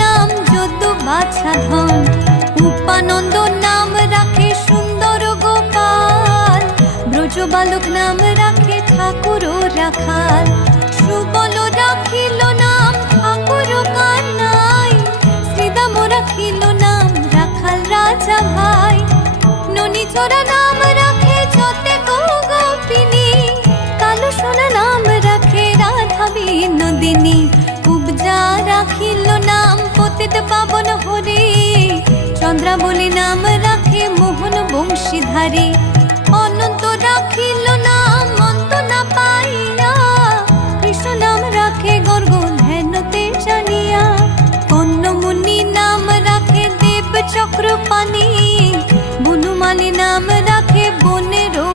নাম যদু বাছা ধন। উপানন্দ নাম রাখে সুন্দর গোপাল, ব্রজ বালক নাম রাখে ঠাকুর রাখাল। সুবল রাখিল নাম ঠাকুর কানাই, শ্রীদাম রাখিল নাম রাখাল রাজা ভাই। ননীচরা নাম রাখে যতে গোপিনী, কালো সোনা নাম রাখে রাধা বিনোদিনী। কুবজা রাখিল নাম পতিত পাবন হরি, চন্দ্রাবলী নাম রাখে মোহন বংশীধারী। অনন্ত রাখিল নাম অন্ত না পাইয়া, কৃষ্ণ নাম রাখে গর্গ ধ্যানতে জানিয়া। কন্যমুনি নাম রাখে দেব চক্রপাণি, বনমালী নাম